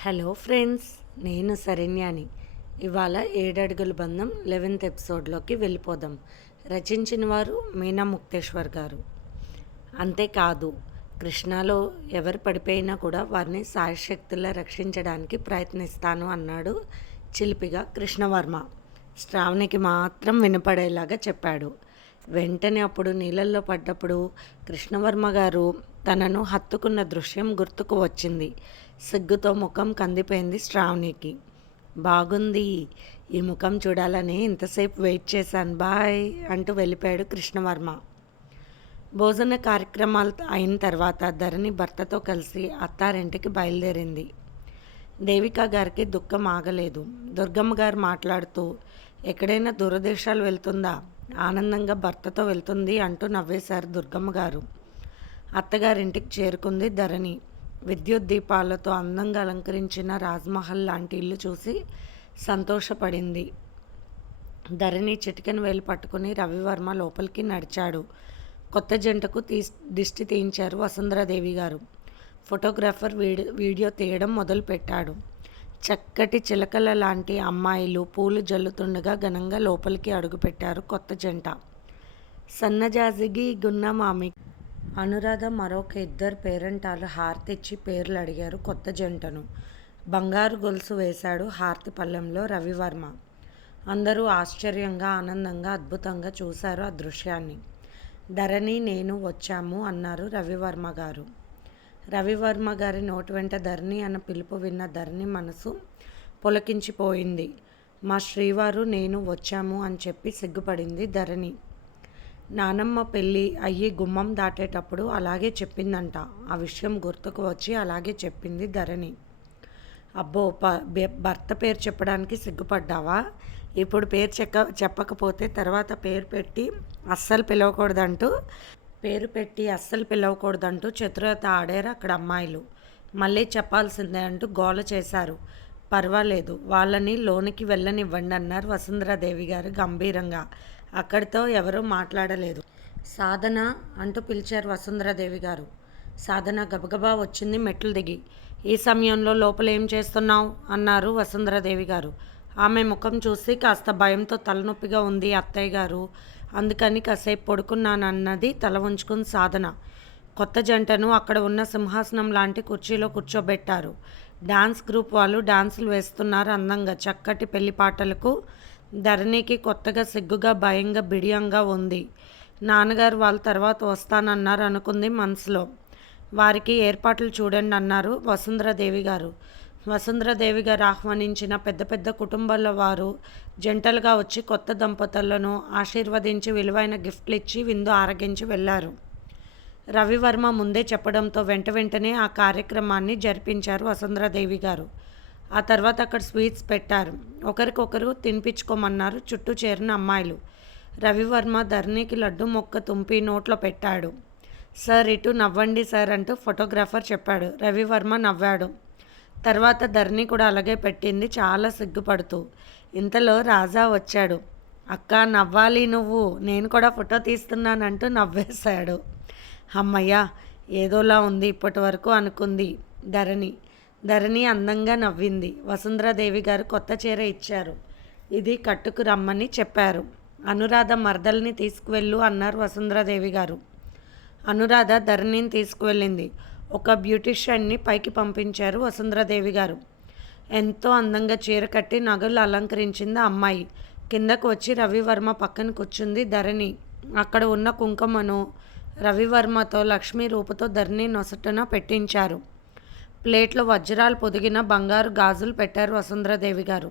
Hello friends నేను శరణ్యాని. ఇవాళ ఏడడుగుల బంధం లెవెన్త్ ఎపిసోడ్లోకి వెళ్ళిపోదాం. రచించిన వారు మీనా ముక్తేశ్వర్ గారు. అంతేకాదు కృష్ణాలో ఎవరు పడిపోయినా కూడా వారిని సాయశక్తులా రక్షించడానికి ప్రయత్నిస్తాను అన్నాడు చిలిపిగా కృష్ణవర్మ. శ్రావణికి మాత్రం వినపడేలాగా చెప్పాడు. వెంటనే అప్పుడు నీళ్ళల్లో పడ్డప్పుడు కృష్ణవర్మ గారు తనను హత్తుకున్న దృశ్యం గుర్తుకు వచ్చింది. సిగ్గుతో ముఖం కందిపోయింది శ్రావణికి. బాగుంది ఈ ముఖం చూడాలని ఇంతసేపు వెయిట్ చేశాను బాయ్ అంటూ వెళ్ళిపోయాడు కృష్ణవర్మ. భోజన కార్యక్రమాలు అయిన తర్వాత ధరణి భర్తతో కలిసి అత్తారింటికి బయలుదేరింది. దేవిక గారికి దుఃఖం ఆగలేదు. దుర్గమ్మ గారు మాట్లాడుతూ ఎక్కడైనా దూరదేశాలు వెళ్తుందా? ఆనందంగా భర్తతో వెళ్తుంది అంటూ నవ్వేశారు దుర్గమ్మ గారు. అత్తగారింటికి చేరుకుంది ధరణి. విద్యుత్ దీపాలతో అందంగా అలంకరించిన రాజ్మహల్ లాంటి ఇల్లు చూసి సంతోషపడింది. ధరణి చిటికెన్ వేలు పట్టుకుని రవివర్మ లోపలికి నడిచాడు. కొత్త జంటకు తీ దిష్టి తీయించారు వసుంధరాదేవి గారు. ఫోటోగ్రాఫర్ వీడి వీడియో తీయడం మొదలుపెట్టాడు. చక్కటి చిలకల లాంటి అమ్మాయిలు పూలు జల్లుతుండగా ఘనంగా లోపలికి అడుగుపెట్టారు కొత్త జంట. సన్నజాజిగి గున్న మామి అనురాధ మరొక ఇద్దరు పేరెంటాలు హారతి ఇచ్చి పేర్లు అడిగారు కొత్త జంటను. బంగారు గొలుసు వేశాడు హారతి పళ్ళెంలో రవివర్మ. అందరూ ఆశ్చర్యంగా ఆనందంగా అద్భుతంగా చూశారు ఆ దృశ్యాన్ని. ధరణి నేను వచ్చాము అన్నారు రవివర్మ గారు. రవివర్మ గారి నోటి వెంట ధరణి అన్న పిలుపు విన్న ధరణి మనసు పొలకించిపోయింది. మా శ్రీవారు నేను వచ్చాము అని చెప్పి సిగ్గుపడింది ధరణి. నానమ్మ పెళ్ళి అయ్యి గుమ్మం దాటేటప్పుడు అలాగే చెప్పిందంట. ఆ విషయం గుర్తుకు వచ్చి అలాగే చెప్పింది ధరణి. అబ్బో ప భర్త పేరు చెప్పడానికి సిగ్గుపడ్డావా? ఇప్పుడు పేరు చెక్క చెప్పకపోతే తర్వాత పేరు పెట్టి అస్సలు పిలవకూడదంటూ పేరు పెట్టి అస్సలు పిలవకూడదంటూ చతురత ఆడారు అక్కడ అమ్మాయిలు. మళ్ళీ చెప్పాల్సిందే అంటూ గోల చేశారు. పర్వాలేదు వాళ్ళని లోనికి వెళ్ళనివ్వండి అన్నారు వసుంధరాదేవి గారు గంభీరంగా. అక్కడితో ఎవరూ మాట్లాడలేదు. సాధన అంటూ పిలిచారు వసుంధరాదేవి గారు. సాధన గబగబా వచ్చింది మెట్లు దిగి. ఈ సమయంలో లోపల ఏం చేస్తున్నావు? అన్నారు వసుంధరాదేవి గారు. ఆమె ముఖం చూసి కాస్త భయంతో తలనొప్పిగా ఉంది అత్తయ్య గారు. అందుకని కాసేపు పడుకున్నానన్నది తల ఉంచుకుని సాధన. కొత్త జంటను అక్కడ ఉన్న సింహాసనం లాంటి కుర్చీలో కూర్చోబెట్టారు. డాన్స్ గ్రూప్ వాళ్ళు డాన్సులు వేస్తున్నారు అందంగా. చక్కటి పెళ్ళి పాటలకు ధరణికి కొత్తగా సిగ్గుగా భయంగా బిడియంగా ఉంది. నాన్నగారు వాళ్ళ తర్వాత వస్తానన్నారు అనుకుంది మనసులో. వారికి ఏర్పాట్లు చూడండి అన్నారు వసుంధరాదేవి గారు. వసుంధరాదేవి గారు ఆహ్వానించిన పెద్ద పెద్ద కుటుంబాల వారు జంటలుగా వచ్చి కొత్త దంపతులను ఆశీర్వదించి విలువైన గిఫ్ట్లు ఇచ్చి విందు ఆరగించి వెళ్ళారు. రవివర్మ ముందే చెప్పడంతో వెంట వెంటనే ఆ కార్యక్రమాన్ని జరిపించారు వసుంధరాదేవి గారు. ఆ తర్వాత అక్కడ స్వీట్స్ పెట్టారు. ఒకరికొకరు తినిపించుకోమన్నారు చుట్టూ చేరిన అమ్మాయిలు. రవివర్మ ధరణికి లడ్డు మొక్క తుంపి నోట్లో పెట్టాడు. సార్ ఇటు నవ్వండి సార్ అంటూ ఫోటోగ్రాఫర్ చెప్పాడు. రవివర్మ నవ్వాడు. తర్వాత ధరణి కూడా అలాగే పెట్టింది చాలా సిగ్గుపడుతూ. ఇంతలో రాజా వచ్చాడు. అక్క నవ్వాలి నువ్వు. నేను కూడా ఫోటో తీస్తున్నానంటూ నవ్వేశాడు. అమ్మయ్య ఏదోలా ఉంది ఇప్పటి వరకు అనుకుంది ధరణి. ధరణి అందంగా నవ్వింది. వసుంధరాదేవి గారు కొత్త చీర ఇచ్చారు. ఇది కట్టుకు రమ్మని చెప్పారు. అనురాధ మరదల్ని తీసుకువెళ్ళు అన్నారు వసుంధరాదేవి గారు. అనురాధ ధరణిని తీసుకువెళ్ళింది. ఒక బ్యూటిషియన్ని పైకి పంపించారు వసుంధరాదేవి గారు. ఎంతో అందంగా చీర కట్టి నగలు అలంకరించింది అమ్మాయి. కిందకు వచ్చి రవివర్మ పక్కన కూర్చుంది ధరణి. అక్కడ ఉన్న కుంకుమను రవివర్మతో లక్ష్మీ రూపుతో ధరణి నొసటన పెట్టించారు. ప్లేట్లో వజ్రాలు పొదిగిన బంగారు గాజులు పెట్టారు వసుంధరాదేవి గారు.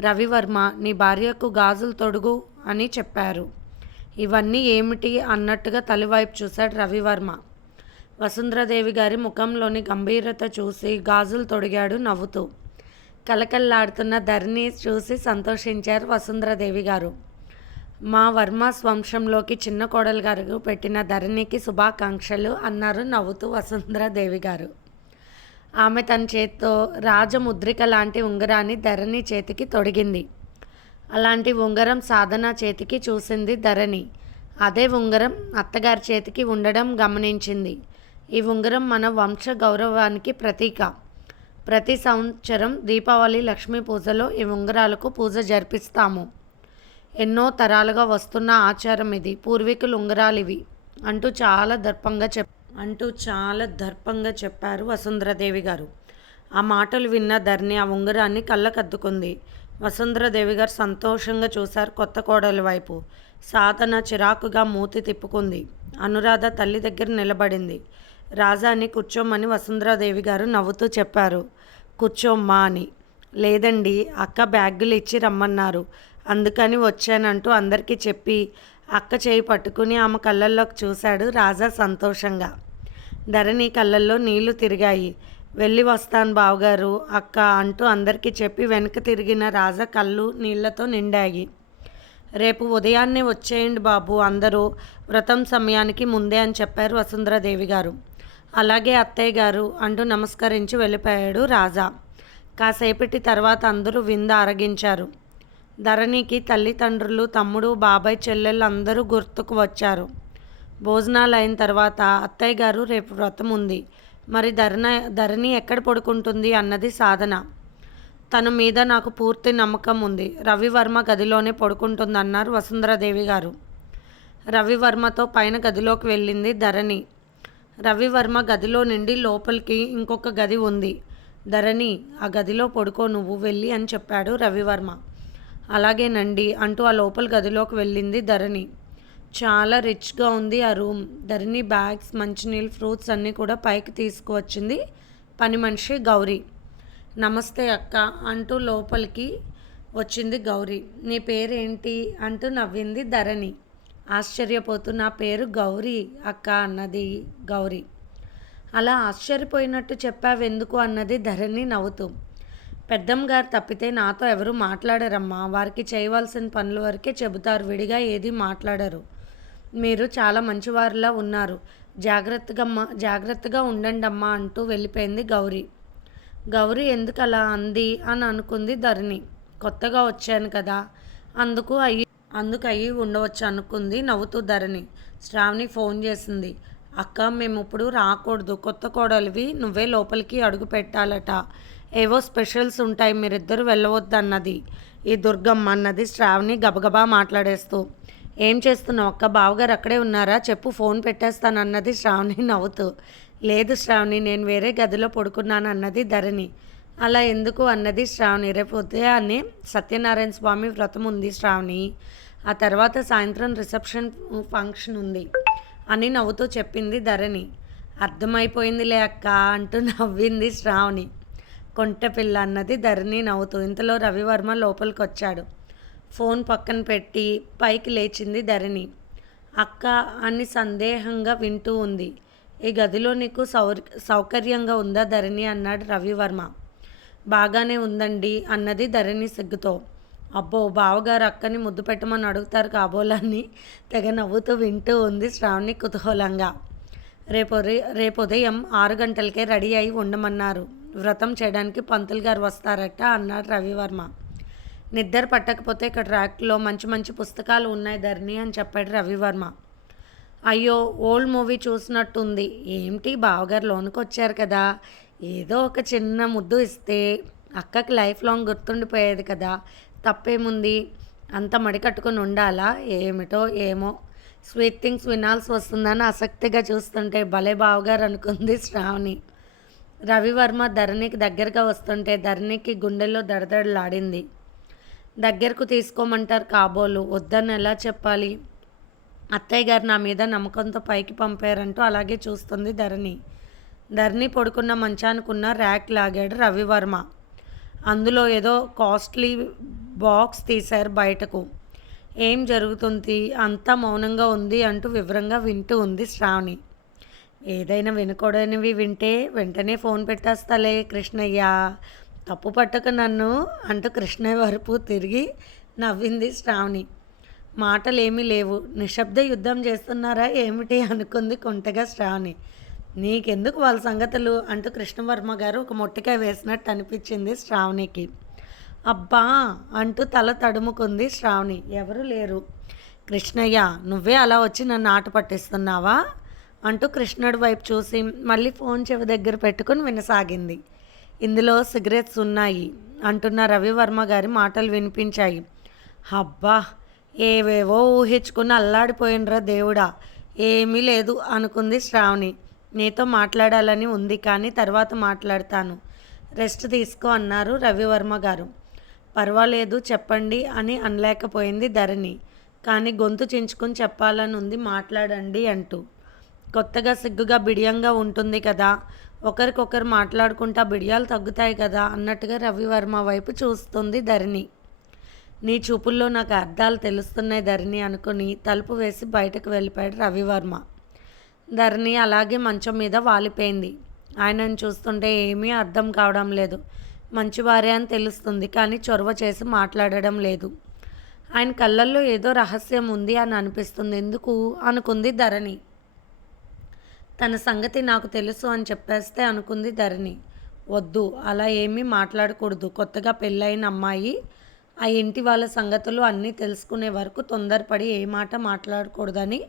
రవివర్మ నీ భార్యకు గాజులు తొడుగు అని చెప్పారు. ఇవన్నీ ఏమిటి? అన్నట్టుగా తలివైపు చూశాడు రవివర్మ. వసుంధరాదేవి గారి ముఖంలోని గంభీరత చూసి గాజులు తొడిగాడు నవ్వుతూ. కలకల్లాడుతున్న ధరణి చూసి సంతోషించారు వసుంధరాదేవి గారు. మా వర్మ స్వంశంలోకి చిన్న కోడలు గారు పెట్టిన ధరణికి శుభాకాంక్షలు అన్నారు నవ్వుతూ వసుంధరాదేవి గారు. ఆమె తన చేత్తో రాజముద్రిక లాంటి ఉంగరాన్ని ధరణి చేతికి తొడిగింది. అలాంటి ఉంగరం సాధన చేతికి చూసింది ధరణి. అదే ఉంగరం అత్తగారి చేతికి ఉండడం గమనించింది. ఈ ఉంగరం మన వంశ గౌరవానికి ప్రతీక. ప్రతి సంవత్సరం దీపావళి లక్ష్మీ పూజలో ఈ ఉంగరాలకు పూజ జరిపిస్తాము. ఎన్నో తరాలుగా వస్తున్న ఆచారం ఇది. పూర్వీకులు ఉంగరాలు ఇవి అంటూ చాలా దర్పంగా చెప్ అంటూ చాలా దర్పంగా చెప్పారు వసుంధరాదేవి గారు. ఆ మాటలు విన్న ధరణి ఆ ఉంగరాన్ని కళ్ళకద్దుకుంది. వసుంధరాదేవి గారు సంతోషంగా చూశారు కొత్త కోడలి వైపు. సాధన చిరాకుగా మూతి తిప్పుకుంది. అనురాధ తల్లి దగ్గర నిలబడింది. రాజాని కూర్చోమని వసుంధరాదేవి గారు నవ్వుతూ చెప్పారు. కూర్చోమ్మా అని. లేదండి అక్క బ్యాగులు ఇచ్చి రమ్మన్నారు. అందుకని వచ్చానంటూ అందరికీ చెప్పి అక్క చేయి పట్టుకుని ఆమె కళ్ళల్లోకి చూశాడు రాజా సంతోషంగా. ధరణి కళ్ళల్లో నీళ్ళు తిరిగాయి. వెళ్ళి వస్తాను బావగారు అక్క అంటూ అందరికీ చెప్పి వెనక తిరిగిన రాజా కళ్ళు నీళ్ళతో నిండాయి. రేపు ఉదయాన్నే వచ్చేయండి బాబు అందరూ వ్రతం సమయానికి ముందే అని చెప్పారు వసుంధరాదేవి గారు. అలాగే అత్తయ్య గారు అంటూ నమస్కరించి వెళ్ళిపోయాడు రాజా. కాసేపటి తర్వాత అందరూ విందు ఆరగించారు. ధరణికి తల్లిదండ్రులు తమ్ముడు బాబాయ్ చెల్లెళ్ళు అందరూ గుర్తుకు వచ్చారు. భోజనాలు అయిన తర్వాత అత్తయ్య గారు రేపు వ్రతం ఉంది. మరి ధరణ ధరణి ఎక్కడ పడుకుంటుంది అన్నది సాధన. తన మీద నాకు పూర్తి నమ్మకం ఉంది. రవివర్మ గదిలోనే పడుకుంటుందన్నారు వసుంధరాదేవి గారు. రవివర్మతో పైన గదిలోకి వెళ్ళింది ధరణి. రవివర్మ గదిలో నుండి లోపలికి ఇంకొక గది ఉంది. ధరణి ఆ గదిలో పడుకో నువ్వు వెళ్ళి అని చెప్పాడు రవివర్మ. అలాగేనండి అంటూ ఆ లోపల గదిలోకి వెళ్ళింది ధరణి. చాలా రిచ్గా ఉంది ఆ రూమ్. ధరణి బ్యాగ్స్ మంచినీళ్ళు ఫ్రూట్స్ అన్నీ కూడా పైకి తీసుకువచ్చింది పని మనిషి గౌరీ. నమస్తే అక్క అంటూ లోపలికి వచ్చింది గౌరీ. నీ పేరేంటి? అంటూ నవ్వింది ధరణి. ఆశ్చర్యపోతూ నా పేరు గౌరీ అక్క అన్నది గౌరీ. అలా ఆశ్చర్యపోయినట్టు చెప్పావెందుకు అన్నది ధరణి నవ్వుతూ. పెద్దమ్మ గారు తప్పితే నాతో ఎవరు మాట్లాడరమ్మా. వారికి చేయవలసిన పనుల వరకే చెబుతారు. విడిగా ఏది మాట్లాడరు. మీరు చాలా మంచివారిలా ఉన్నారు. జాగ్రత్తగా జాగ్రత్తగా ఉండండి అమ్మా అంటూ వెళ్ళిపోయింది గౌరీ. గౌరీ ఎందుకు అలా అంది అని అనుకుంది ధరణి. కొత్తగా వచ్చాను కదా. అందుకు అయ్యి అందుకు అయ్యి ఉండవచ్చు అనుకుంది నవ్వుతూ ధరణి. శ్రావణి ఫోన్ చేసింది. అక్క మేము ఇప్పుడు రాకూడదు. కొత్త కోడలివి నువ్వే లోపలికి అడుగు పెట్టాలట. ఏవో స్పెషల్స్ ఉంటాయి మీరిద్దరు వెళ్ళవద్దు అన్నది ఈ దుర్గమ్మ అన్నది శ్రావణి గబగబా మాట్లాడేస్తూ ఏం చేస్తున్నావు అక్క? బావగారు అక్కడే ఉన్నారా? చెప్పు ఫోన్ పెట్టేస్తాను అన్నది శ్రావణి నవ్వుతూ లేదు శ్రావణి నేను వేరే గదిలో పడుకున్నాను అన్నది ధరణి. అలా ఎందుకు అన్నది శ్రావణి. రేపు ఉదయాన్నే సత్యనారాయణ స్వామి వ్రతం ఉంది శ్రావణి. ఆ తర్వాత సాయంత్రం రిసెప్షన్ ఫంక్షన్ ఉంది అని నవ్వుతూ చెప్పింది ధరణి. అర్థమైపోయిందిలే అక్క అంటూ నవ్వింది శ్రావణి. కొంటెపిల్ల అన్నది ధరణి నవ్వుతూ ఇంతలో రవివర్మ లోపలికి వచ్చాడు ఫోన్ పక్కన పెట్టి పైకి లేచింది ధరణి. అక్క అని సందేహంగా వింటూ ఉంది. ఈ గదిలో నీకు సౌర్ సౌకర్యంగా ఉందా ధరణి అన్నాడు రవివర్మ. బాగానే ఉందండి అన్నది ధరణి సిగ్గుతో. అబ్బో బావగారు అక్కని ముద్దు పెట్టమని అడుగుతారు కాబోలని తెగ నవ్వుతూ వింటూ ఉంది శ్రావణి కుతూహలంగా. రేపు రేపు ఉదయం ఆరు గంటలకే రెడీ అయి ఉండమన్నారు. వ్రతం చేయడానికి పంతులు గారు వస్తారట అన్నాడు రవివర్మ. నిద్ర పట్టకపోతే ఇక్కడ ర్యాక్లో మంచి మంచి పుస్తకాలు ఉన్నాయి ధరణి అని చెప్పాడు రవివర్మ. అయ్యో ఓల్డ్ మూవీ చూసినట్టుంది. ఏమిటి బావగారు లోనికి వచ్చారు కదా. ఏదో ఒక చిన్న ముద్దు ఇస్తే అక్కకి లైఫ్ లాంగ్ గుర్తుండిపోయేది కదా. తప్పేముంది? అంత మడి కట్టుకొని ఉండాలా? ఏమిటో ఏమో. స్వీట్ థింగ్స్ వినాల్సి వస్తుందని ఆసక్తిగా చూస్తుంటే భలే బావగారు అనుకుంది శ్రావణి. రవివర్మ ధరణికి దగ్గరగా వస్తుంటే ధరణికి గుండెల్లో దడదడలాడింది. దగ్గరకు తీసుకోమంటారు కాబోలు. వద్దని ఎలా చెప్పాలి? అత్తయ్య గారు నా మీద నమ్మకంతో పైకి పంపారంటూ అలాగే చూస్తుంది ధరణి. ధరణి పడుకున్న మంచానుకున్న ర్యాక్ లాగాడు రవివర్మ. అందులో ఏదో కాస్ట్లీ బాక్స్ తీశారు బయటకు. ఏం జరుగుతుంది? అంతా మౌనంగా ఉంది అంటూ వివరంగా వింటూ ఉంది శ్రావణి. ఏదైనా వినకూడనివి వింటే వెంటనే ఫోన్ పెట్టేస్తాలే కృష్ణయ్య. తప్పు పట్టక నన్ను అంటూ కృష్ణయ్య వరపు తిరిగి నవ్వింది శ్రావణి. మాటలు ఏమీ లేవు. నిశ్శబ్ద యుద్ధం చేస్తున్నారా ఏమిటి అనుకుంది కొంటగా శ్రావణి. నీకెందుకు వాళ్ళ సంగతులు? అంటూ కృష్ణవర్మ గారు ఒక మొట్టికాయ వేసినట్టు అనిపించింది శ్రావణికి. అబ్బా! అంటూ తల తడుముకుంది శ్రావణి. ఎవరు లేరు. కృష్ణయ్య నువ్వే అలా వచ్చి నన్ను ఆట పట్టిస్తున్నావా? అంటూ కృష్ణుడి వైపు చూసి మళ్ళీ ఫోన్ చెవి దగ్గర పెట్టుకుని వినసాగింది. ఇందులో సిగరెట్స్ ఉన్నాయి అంటున్న రవివర్మ గారి మాటలు వినిపించాయి. అబ్బా ఏవేవో ఊహించుకుని అల్లాడిపోయినరా దేవుడా ఏమీ లేదు అనుకుంది శ్రావణి. నీతో మాట్లాడాలని ఉంది కానీ తర్వాత మాట్లాడతాను. రెస్ట్ తీసుకో అన్నారు రవివర్మ గారు. పర్వాలేదు చెప్పండి అని అనలేకపోయింది ధరణి. కానీ గొంతు చించుకుని చెప్పాలని ఉంది మాట్లాడండి అంటూ. కొత్తగా సిగ్గుగా బిడియంగా ఉంటుంది కదా. ఒకరికొకరు మాట్లాడుకుంటా బిడియాలు తగ్గుతాయి కదా అన్నట్టుగా రవివర్మ వైపు చూస్తుంది ధరణి. నీ చూపుల్లో నాకు అర్థాలు తెలుస్తున్నాయి ధరణి అనుకుని తలుపు వేసి బయటకు వెళ్ళిపోయాడు రవివర్మ. ధరణి అలాగే మంచం మీద వాలిపోయింది. ఆయనను చూస్తుంటే ఏమీ అర్థం కావడం లేదు. మంచివారే అని తెలుస్తుంది కానీ చొరవ చేసి మాట్లాడడం లేదు. ఆయన కళ్ళల్లో ఏదో రహస్యం ఉంది అని అనిపిస్తుంది. ఎందుకు? అనుకుంది ధరణి. తన సంగతి నాకు తెలుసు అని చెప్పేస్తే అనుకుంది ధరణి. వద్దు అలా ఏమీ మాట్లాడకూడదు. కొత్తగా పెళ్ళైన అమ్మాయి ఆ ఇంటి వాళ్ళ సంగతులు అన్నీ తెలుసుకునే వరకు తొందరపడి ఏ మాట మాట్లాడకూడదని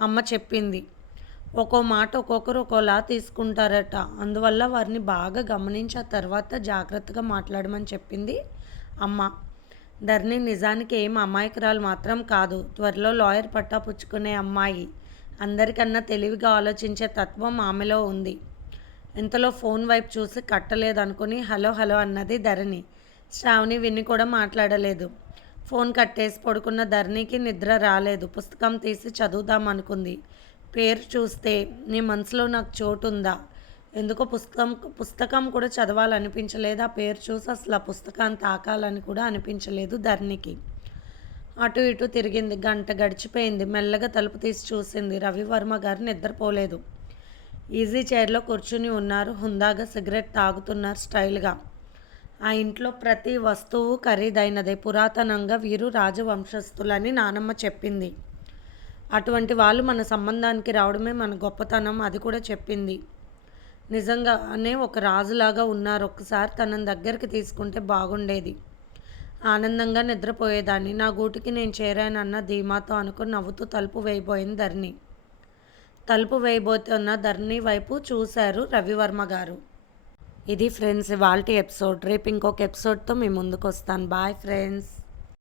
అమ్మ చెప్పింది. ఒక్కో మాట ఒక్కొక్కరు ఒక్కోలా తీసుకుంటారట. అందువల్ల వారిని బాగా గమనించి ఆ తర్వాత జాగ్రత్తగా మాట్లాడమని చెప్పింది అమ్మ. ధరణి నిజానికి ఏం అమాయకురాలు మాత్రం కాదు. త్వరలో లాయర్ పట్టా పుచ్చుకునే అమ్మాయి. అందరికన్నా తెలివిగా ఆలోచించే తత్వం ఆమెలో ఉంది. ఇంతలో ఫోన్ వైపు చూసి కట్టలేదనుకుని హలో హలో అన్నది ధరణి. శ్రావణి విని కూడా మాట్లాడలేదు. ఫోన్ కట్టేసి పడుకున్న ధరణికి నిద్ర రాలేదు. పుస్తకం తీసి చదువుదాం అనుకుంది. పేరు చూస్తే నీ మనసులో నాకు చోటు ఉందా ఎందుకో పుస్తకం పుస్తకం కూడా చదవాలనిపించలేదు. ఆ పేరు చూసి అసలు ఆ పుస్తకాన్ని తాకాలని కూడా అనిపించలేదు ధరణికి. అటు ఇటు తిరిగింది. గంట గడిచిపోయింది. మెల్లగా తలుపు తీసి చూసింది రవివర్మ గారు నిద్రపోలేదు. ఈజీ చైర్లో కూర్చుని ఉన్నారు. హుందాగా సిగరెట్ తాగుతున్నారు స్టైల్గా. ఆ ఇంట్లో ప్రతి వస్తువు ఖరీదైనదే. పురాతనంగా వీరు రాజవంశస్థులని నానమ్మ చెప్పింది. అటువంటి వాళ్ళు మన సంబంధానికి రావడమే మన గొప్పతనం అది కూడా చెప్పింది. నిజంగానే ఒక రాజులాగా ఉన్నారు. ఒక్కసారి తనని దగ్గరికి తీసుకుంటే బాగుండేది. ఆనందంగా నిద్రపోయేదాన్ని. నా గూటికి నేను చేరానన్న ధీమాతో అనుకుని నవ్వుతూ తలుపు వేయబోయింది ధరణి. తలుపు వేయబోతున్న ధరణి వైపు చూశారు రవివర్మ గారు. ఇది ఫ్రెండ్స్ ఇవాళ ఎపిసోడ్. రేపు ఇంకొక ఎపిసోడ్తో మీ ముందుకు వస్తాను బాయ్ ఫ్రెండ్స్.